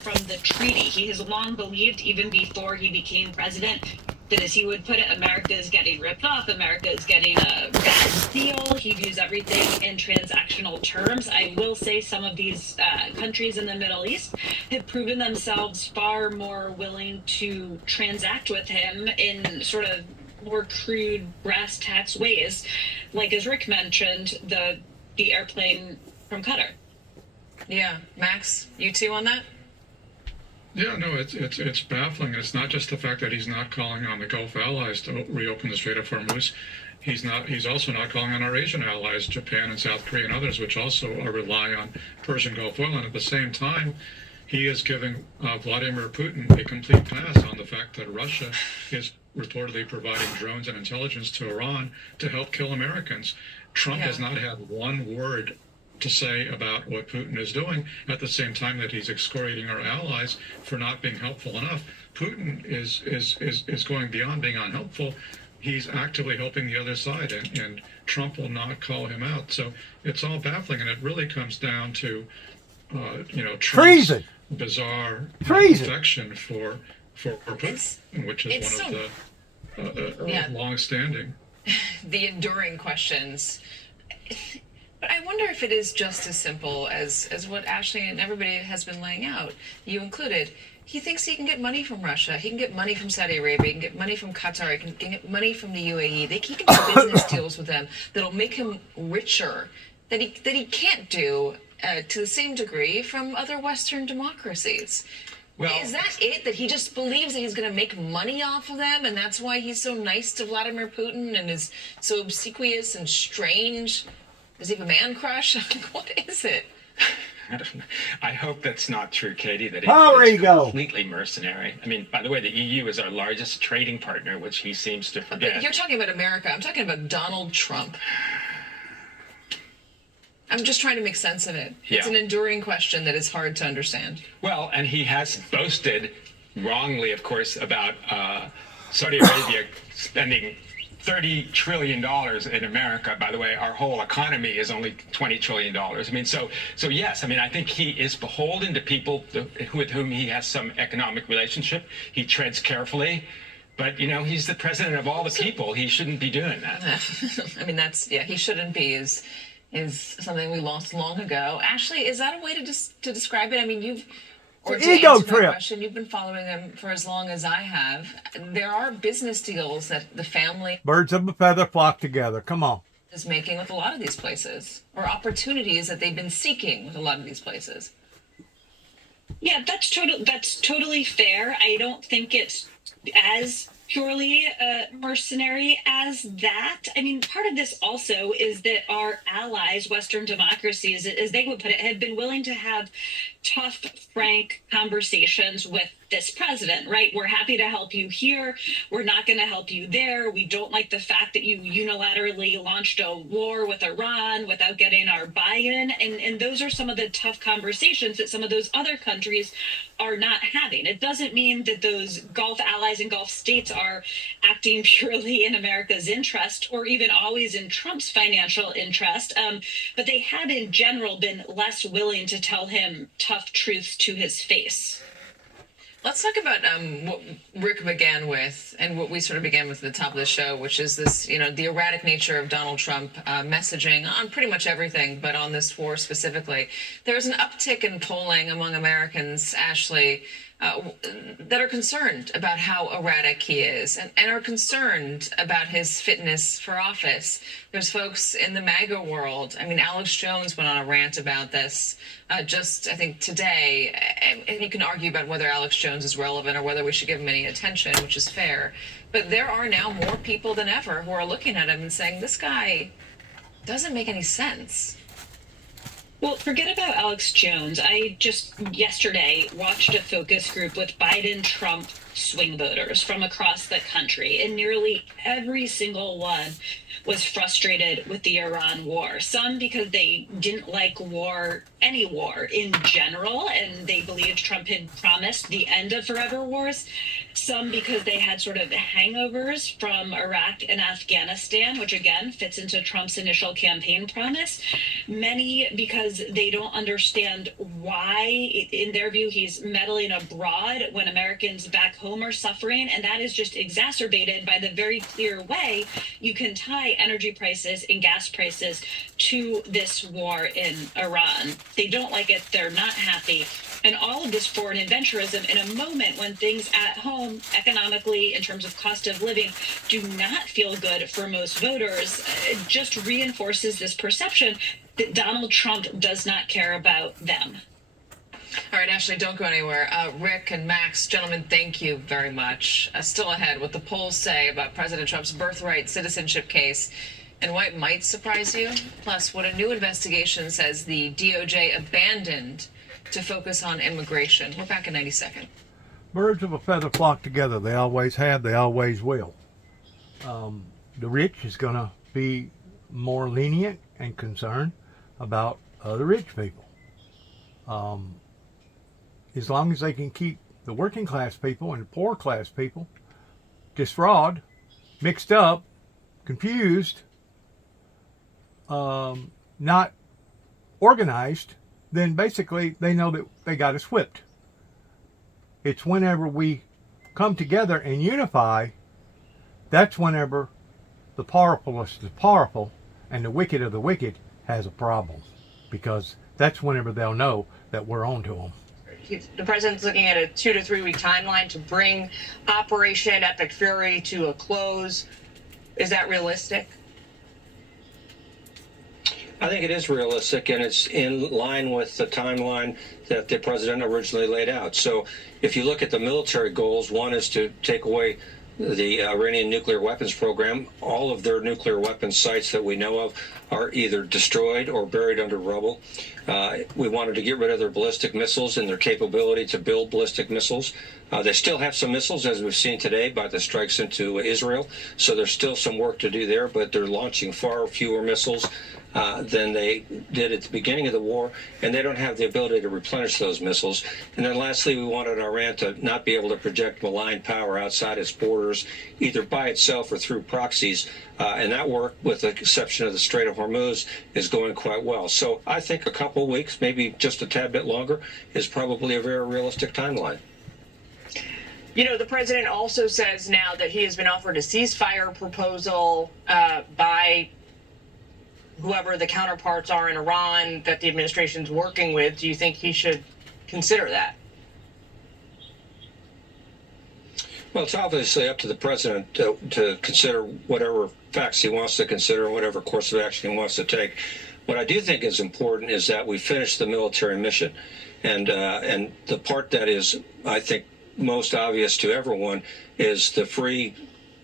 from the treaty. He has long believed, even before he became president, that, as he would put it, America is getting ripped off, America is getting a bad deal. He views everything in transactional terms. I will say some of these countries in the Middle East have proven themselves far more willing to transact with him in sort of more crude brass tacks ways, like, as Rick mentioned, the airplane from Qatar. Yeah, Max, you too on that? Yeah, no, it's baffling. And it's not just the fact that he's not calling on the Gulf allies to reopen the Strait of Hormuz. He's also not calling on our Asian allies, Japan and South Korea and others, which also rely on Persian Gulf oil. And at the same time, he is giving Vladimir Putin a complete pass on the fact that Russia is reportedly providing drones and intelligence to Iran to help kill Americans. Trump has not had one word to say about what Putin is doing, at the same time that he's excoriating our allies for not being helpful enough. Putin is going beyond being unhelpful. He's actively helping the other side, and Trump will not call him out. So it's all baffling, and it really comes down to Trump's treason, bizarre affection for Putin, which is one of the long-standing, the enduring questions. But I wonder if it is just as simple as what Ashley and everybody has been laying out, you included. He thinks he can get money from Russia. He can get money from Saudi Arabia. He can get money from Qatar. He can get money from the UAE. He can do business deals with them that'll make him richer, that he can't do to the same degree from other Western democracies. Well, is that it? That he just believes that he's going to make money off of them, and that's why he's so nice to Vladimir Putin and is so obsequious and strange? Does he have a man crush? What is it? I hope that's not true, Katie, that he's completely mercenary. I mean, by the way, the EU is our largest trading partner, which he seems to forget. But you're talking about America. I'm talking about Donald Trump. I'm just trying to make sense of it. Yeah. It's an enduring question that is hard to understand. Well, and he has boasted, wrongly, of course, about Saudi Arabia spending $30 trillion in America. By the way, our whole economy is only $20 trillion. I mean, so yes, I mean, I think he is beholden to people with whom he has some economic relationship. He treads carefully, but, he's the president of all the people. He shouldn't be doing that. I mean, he shouldn't be is something we lost long ago. Ashley, is that a way to describe it? I mean, ego trip. You've been following them for as long as I have. There are business deals that the family, birds of a feather flock together. Come on, is making with a lot of these places, or opportunities that they've been seeking with a lot of these places. Yeah, that's totally fair. I don't think it's as purely mercenary as that. I mean, part of this also is that our allies, Western democracies, as they would put it, have been willing to have tough, frank conversations with this president, right? We're happy to help you here. We're not going to help you there. We don't like the fact that you unilaterally launched a war with Iran without getting our buy-in. And those are some of the tough conversations that some of those other countries are not having. It doesn't mean that those Gulf allies and Gulf states are acting purely in America's interest or even always in Trump's financial interest. But they have in general been less willing to tell him tough truths to his face. Let's talk about what Rick began with and what we sort of began with at the top of the show, which is this, the erratic nature of Donald Trump messaging on pretty much everything, but on this war specifically. There's an uptick in polling among Americans, Ashley, that are concerned about how erratic he is and are concerned about his fitness for office. There's folks in the MAGA world. I mean, Alex Jones went on a rant about this just, I think, today. And you can argue about whether Alex Jones is relevant or whether we should give him any attention, which is fair. But there are now more people than ever who are looking at him and saying, this guy doesn't make any sense. Well, forget about Alex Jones. I just yesterday watched a focus group with Biden-Trump swing voters from across the country, and nearly every single one was frustrated with the Iran war. Some because they didn't like war any war in general, and they believed Trump had promised the end of forever wars. Some because they had sort of hangovers from Iraq and Afghanistan, which again fits into Trump's initial campaign promise. Many because they don't understand why, in their view, he's meddling abroad when Americans back home are suffering. And that is just exacerbated by the very clear way you can tie energy prices and gas prices to this war in Iran. They don't like it. They're not happy. And all of this foreign adventurism in a moment when things at home, economically, in terms of cost of living, do not feel good for most voters, it just reinforces this perception that Donald Trump does not care about them. All right, Ashley, don't go anywhere. Rick and Max, gentlemen, thank you very much. Still ahead, what the polls say about President Trump's birthright citizenship case and why it might surprise you. Plus, what a new investigation says the DOJ abandoned to focus on immigration. We're back in 90 seconds. Birds of a feather flock together. They always have. They always will. The rich is going to be more lenient and concerned about other rich people. As long as they can keep the working class people and the poor class people defrauded, mixed up, confused, not organized, then basically they know that they got us whipped. It's whenever we come together and unify, that's whenever the powerful is the powerful and the wicked of the wicked has a problem, because that's whenever they'll know that we're on to them. The president's looking at a 2 to 3 week timeline to bring Operation Epic Fury to a close. Is that realistic? I think it is realistic, and it's in line with the timeline that the president originally laid out. So if you look at the military goals, one is to take away the Iranian nuclear weapons program. All of their nuclear weapons sites that we know of are either destroyed or buried under rubble. We wanted to get rid of their ballistic missiles and their capability to build ballistic missiles. They still have some missiles, as we've seen today, by the strikes into Israel. So there's still some work to do there, but they're launching far fewer missiles than they did at the beginning of the war, and they don't have the ability to replenish those missiles. And then lastly, we wanted Iran to not be able to project malign power outside its borders, either by itself or through proxies. And that work, with the exception of the Strait of Hormuz, is going quite well. So I think a couple of weeks, maybe just a tad bit longer, is probably a very realistic timeline. You know, the president also says now that he has been offered a ceasefire proposal by whoever the counterparts are in Iran that the administration's working with. Do you think he should consider that? Well, it's obviously up to the president to consider whatever facts he wants to consider, whatever course of action he wants to take. What I do think is important is that we finish the military mission. And the part that is, I think, most obvious to everyone is the free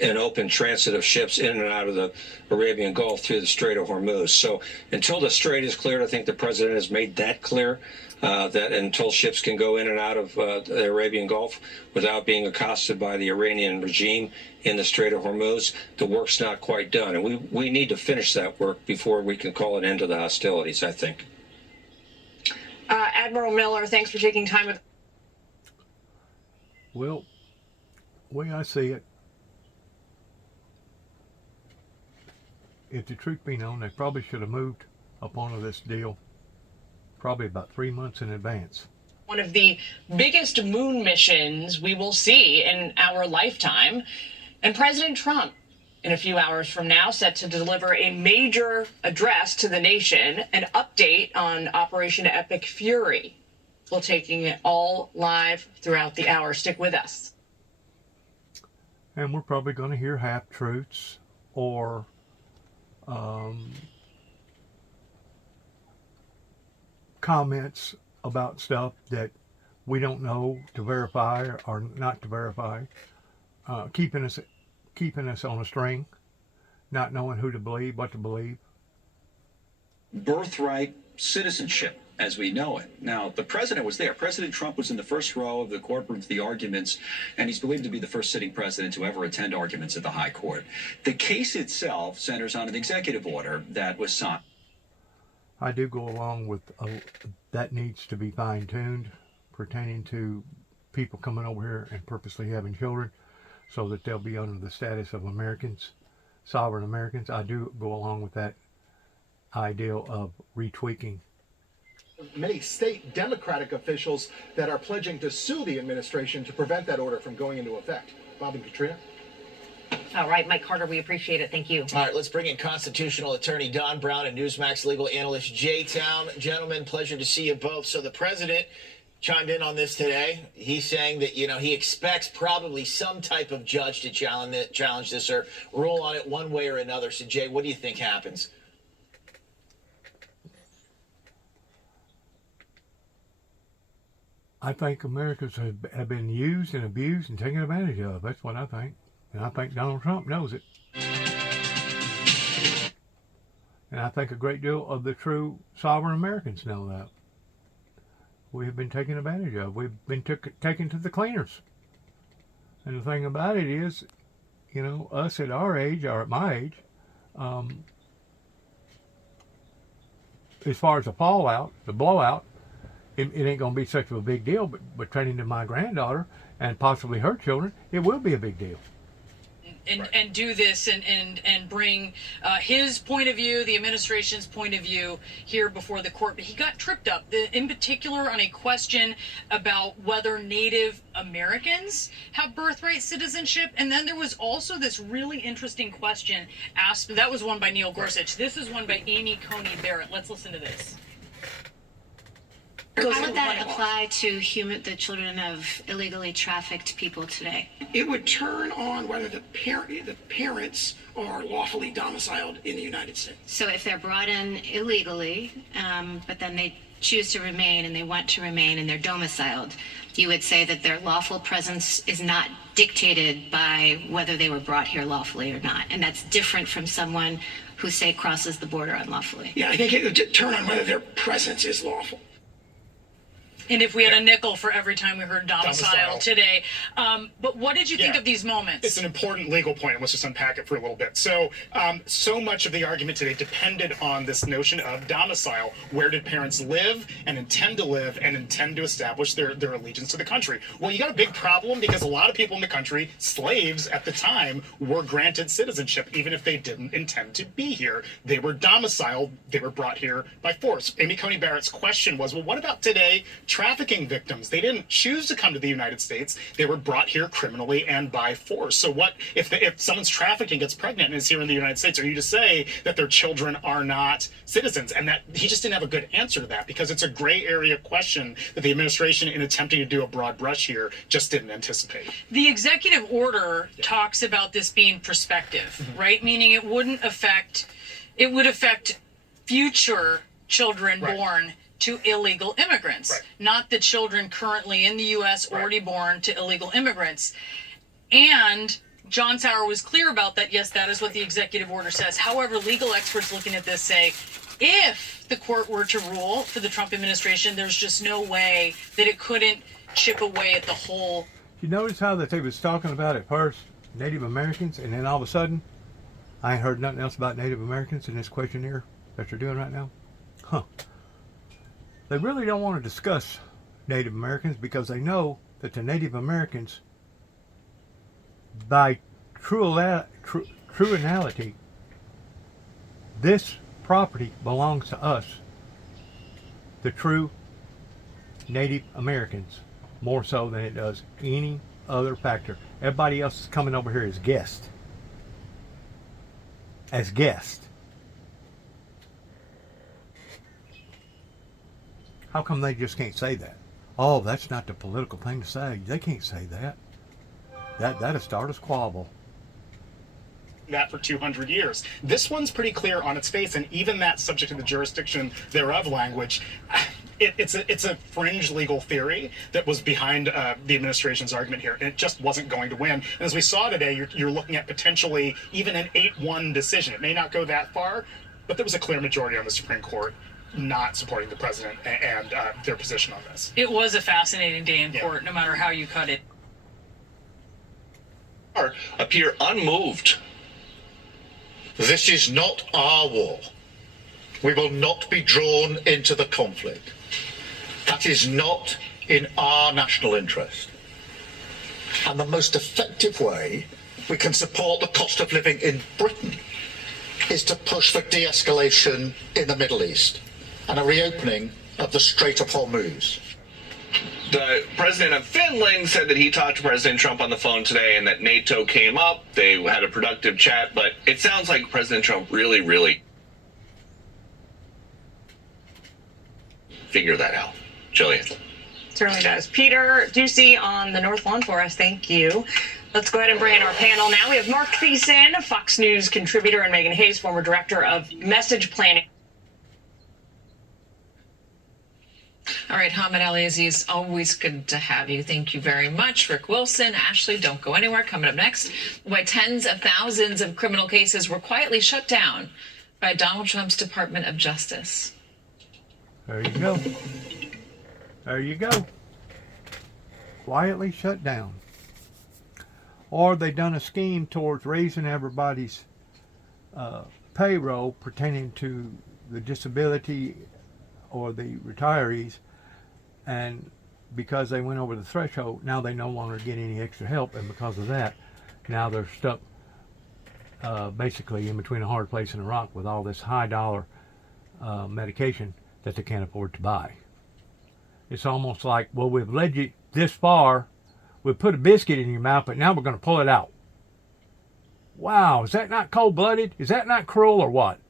and open transit of ships in and out of the Arabian Gulf through the Strait of Hormuz. So until the strait is cleared, I think the president has made that clear, that until ships can go in and out of the Arabian Gulf without being accosted by the Iranian regime in the Strait of Hormuz, the work's not quite done. And we need to finish that work before we can call an end to the hostilities, I think. Admiral Miller, thanks for taking time with. Well, the way I see it, if the truth be known, they probably should have moved up onto this deal probably about 3 months in advance. One of the biggest moon missions we will see in our lifetime. And President Trump, in a few hours from now, set to deliver a major address to the nation, an update on Operation Epic Fury. We're taking it all live throughout the hour. Stick with us. And we're probably going to hear half-truths or comments about stuff that we don't know to verify or not to verify, keeping us on a string, not knowing who to believe, what to believe. Birthright citizenship as we know it. Now, the president was there. President Trump was in the first row of the courtroom for the arguments, and he's believed to be the first sitting president to ever attend arguments at the high court. The case itself centers on an executive order that was signed. I do go along with that needs to be fine-tuned pertaining to people coming over here and purposely having children so that they'll be under the status of Americans, sovereign Americans. I do go along with that ideal of retweaking. Many state Democratic officials that are pledging to sue the administration to prevent that order from going into effect. Bob and Katrina. All right, Mike Carter, we appreciate it. Thank you. All right, let's bring in constitutional attorney Don Brown and Newsmax legal analyst Jay Town. Gentlemen, pleasure to see you both. So the president chimed in on this today. He's saying that, he expects probably some type of judge to challenge this or rule on it one way or another. So, Jay, what do you think happens? I think Americans have been used and abused and taken advantage of. That's what I think. And I think Donald Trump knows it. And I think a great deal of the true sovereign Americans know that. We have been taken advantage of. We've been taken to the cleaners. And the thing about it is, us at our age, or at my age, as far as the blowout, it ain't going to be such a big deal, but training to my granddaughter and possibly her children, it will be a big deal. And do this and bring his point of view, the administration's point of view here before the court. But he got tripped up, in particular on a question about whether Native Americans have birthright citizenship. And then there was also this really interesting question asked. That was one by Neil Gorsuch. This is one by Amy Coney Barrett. Let's listen to this. How would that apply to the children of illegally trafficked people today? It would turn on whether the parents are lawfully domiciled in the United States. So if they're brought in illegally, but then they choose to remain and they want to remain and they're domiciled, you would say that their lawful presence is not dictated by whether they were brought here lawfully or not. And that's different from someone who, say, crosses the border unlawfully. Yeah, I think it would turn on whether their presence is lawful. And if we had a nickel for every time we heard domicile today. But what did you think of these moments? It's an important legal point, and let's just unpack it for a little bit. So much of the argument today depended on this notion of domicile. Where did parents live and intend to live and intend to establish their allegiance to the country? Well, you got a big problem because a lot of people in the country, slaves at the time, were granted citizenship, even if they didn't intend to be here. They were domiciled. They were brought here by force. Amy Coney Barrett's question was, well, what about today? Trafficking victims. They didn't choose to come to the United States. They were brought here criminally and by force. So what if someone's trafficking gets pregnant and is here in the United States? Are you to say that their children are not citizens? And that he just didn't have a good answer to that because it's a gray area question that the administration, in attempting to do a broad brush here, just didn't anticipate. The executive order talks about this being prospective, right? Meaning it would affect future children born to illegal immigrants, not the children currently in the U.S. already born to illegal immigrants. And John Sauer was clear about that. Yes, that is what the executive order says. However, legal experts looking at this say, if the court were to rule for the Trump administration, there's just no way that it couldn't chip away at the whole. You notice how that they was talking about at first Native Americans, and then all of a sudden, I ain't heard nothing else about Native Americans in this questionnaire that you're doing right now? Huh. They really don't want to discuss Native Americans because they know that the Native Americans, by true analogy, this property belongs to us, the true Native Americans, more so than it does any other factor. Everybody else is coming over here as guests. How come they just can't say that? Oh, that's not the political thing to say. They can't say that. That'll start a squabble. That for 200 years. This one's pretty clear on its face, and even that subject to the jurisdiction thereof language, it's a fringe legal theory that was behind the administration's argument here, and it just wasn't going to win. And as we saw today, you're looking at potentially even an 8-1 decision. It may not go that far, but there was a clear majority on the Supreme Court not supporting the president and their position on this. It was a fascinating day in court, no matter how you cut it. Appear unmoved. This is not our war. We will not be drawn into the conflict. That is not in our national interest. And the most effective way we can support the cost of living in Britain is to push for de-escalation in the Middle East and a reopening of the Strait of Hormuz. The president of Finland said that he talked to President Trump on the phone today and that NATO came up. They had a productive chat, but it sounds like President Trump really figure that out. Jillian. Certainly does. Peter Ducey on the North Lawn for us. Thank you. Let's go ahead and bring in our panel now. We have Mark Thiessen, Fox News contributor, and Megan Hayes, former director of message planning. All right, Hamid Ali Aziz, always good to have you. Thank you very much. Rick Wilson, Ashley, don't go anywhere. Coming up next, why tens of thousands of criminal cases were quietly shut down by Donald Trump's Department of Justice. There you go. There you go. Quietly shut down. Or they done a scheme towards raising everybody's payroll pertaining to the disability or the retirees, and because they went over the threshold, now they no longer get any extra help, and because of that, now they're stuck basically in between a hard place and a rock with all this high dollar medication that they can't afford to buy. It's almost like, well, we've led you this far, we've put a biscuit in your mouth, but now we're going to pull it out. Wow, is that not cold-blooded? Is that not cruel or what?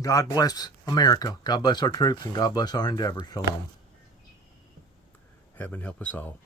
God bless America. God bless our troops, and God bless our endeavors. Shalom. Heaven help us all.